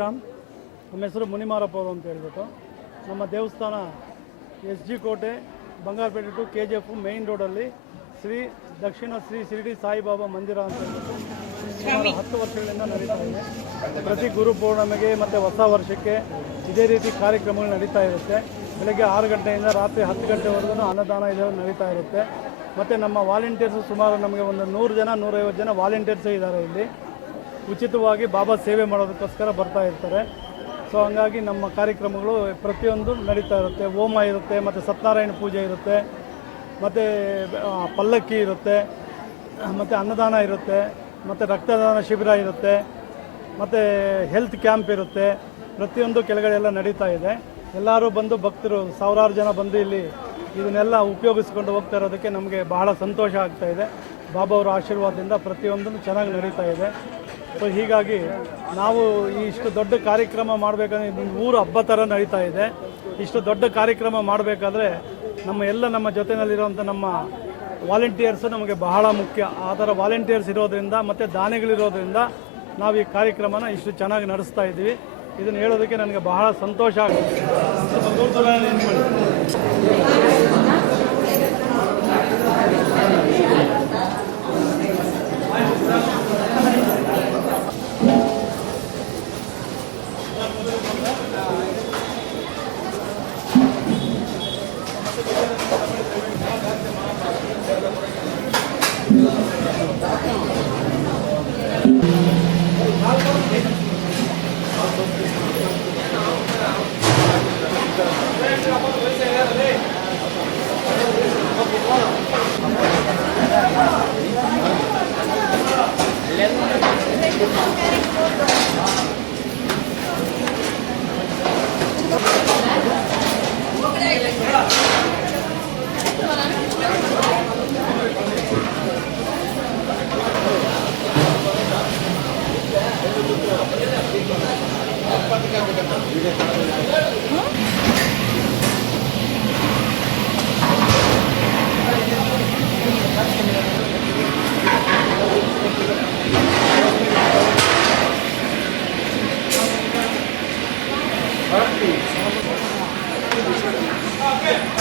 ರಾಮ್, ನಮ್ಮ ಹೆಸರು ಮುನಿಮಾರಪ್ಪ ಅವರು ಅಂತ ಹೇಳ್ಬಿಟ್ಟು. ನಮ್ಮ ದೇವಸ್ಥಾನ ಎಸ್ ಜಿ ಕೋಟೆ ಬಂಗಾರಪೇಟೆ ಟು KGF ಮೇನ್ ರೋಡಲ್ಲಿ ದಕ್ಷಿಣ ಶ್ರೀ ಶಿರಡಿ ಸಾಯಿಬಾಬಾ ಮಂದಿರ ಅಂತ ಹೇಳ್ಬಿಟ್ಟು ಸುಮಾರು 10 ವರ್ಷಗಳಿಂದ ನಡೀತಾ ಇದೆ. ಪ್ರತಿ ಗುರು ಪೂರ್ಣಿಮೆಗೆ ಮತ್ತು ಹೊಸ ವರ್ಷಕ್ಕೆ ಇದೇ ರೀತಿ ಕಾರ್ಯಕ್ರಮಗಳು ನಡೀತಾ ಇರುತ್ತೆ. ಬೆಳಗ್ಗೆ 6 ಗಂಟೆಯಿಂದ ರಾತ್ರಿ 10 ಗಂಟೆವರೆಗೂ ಅನ್ನದಾನ ಇದೆಲ್ಲ ನಡೀತಾ ಇರುತ್ತೆ. ಮತ್ತು ನಮ್ಮ ವಾಲಂಟಿಯರ್ಸು ಸುಮಾರು ನಮಗೆ ಒಂದು 100 ಜನ 150 ಜನ ವಾಲಂಟಿಯರ್ಸೇ ಇದ್ದಾರೆ. ಇಲ್ಲಿ ಉಚಿತವಾಗಿ ಬಾಬಾ ಸೇವೆ ಮಾಡೋದಕ್ಕೋಸ್ಕರ ಬರ್ತಾ ಇರ್ತಾರೆ. ಸೊ ಹಂಗಾಗಿ ನಮ್ಮ ಕಾರ್ಯಕ್ರಮಗಳು ಪ್ರತಿಯೊಂದು ನಡೀತಾ ಇರುತ್ತೆ. ಹೋಮ ಇರುತ್ತೆ, ಮತ್ತು ಸತ್ಯನಾರಾಯಣ ಪೂಜೆ ಇರುತ್ತೆ, ಮತ್ತು ಪಲ್ಲಕ್ಕಿ ಇರುತ್ತೆ, ಮತ್ತು ಅನ್ನದಾನ ಇರುತ್ತೆ, ಮತ್ತು ರಕ್ತದಾನ ಶಿಬಿರ ಇರುತ್ತೆ, ಮತ್ತು ಹೆಲ್ತ್ ಕ್ಯಾಂಪ್ ಇರುತ್ತೆ. ಪ್ರತಿಯೊಂದು ಕೆಳಗಡೆಲ್ಲ ನಡೀತಾ ಇದೆ. ಎಲ್ಲರೂ ಬಂದು ಭಕ್ತರು ಸಾವಿರಾರು ಜನ ಬಂದು ಇಲ್ಲಿ ಇದನ್ನೆಲ್ಲ ಉಪಯೋಗಿಸ್ಕೊಂಡು ಹೋಗ್ತಾ ಇರೋದಕ್ಕೆ ನಮಗೆ ಬಹಳ ಸಂತೋಷ ಆಗ್ತಾ ಇದೆ. ಬಾಬಾ ಅವರ ಆಶೀರ್ವಾದದಿಂದ ಪ್ರತಿಯೊಂದನ್ನು ಚೆನ್ನಾಗಿ ನಡೀತಾ ಇದೆ. ಸೊ ಹೀಗಾಗಿ ನಾವು ಇಷ್ಟು ದೊಡ್ಡ ಕಾರ್ಯಕ್ರಮ ಮಾಡಬೇಕಂದ್ರೆ ಊರು ಹಬ್ಬ ಥರ ನಡೀತಾ ಇದೆ. ಇಷ್ಟು ದೊಡ್ಡ ಕಾರ್ಯಕ್ರಮ ಮಾಡಬೇಕಾದ್ರೆ ನಮ್ಮ ಜೊತೆಯಲ್ಲಿರುವಂಥ ನಮ್ಮ ವಾಲಂಟಿಯರ್ಸು ನಮಗೆ ಬಹಳ ಮುಖ್ಯ. ಆ ಥರ ವಾಲಂಟಿಯರ್ಸ್ ಇರೋದ್ರಿಂದ ಮತ್ತು ದಾನಿಗಳಿರೋದ್ರಿಂದ ನಾವು ಈ ಕಾರ್ಯಕ್ರಮನ ಇಷ್ಟು ಚೆನ್ನಾಗಿ ನಡೆಸ್ತಾ ಇದ್ದೀವಿ. ಇದನ್ನು ಹೇಳೋದಕ್ಕೆ ನನಗೆ ಬಹಳ ಸಂತೋಷ ಆಗುತ್ತೆ. Okay.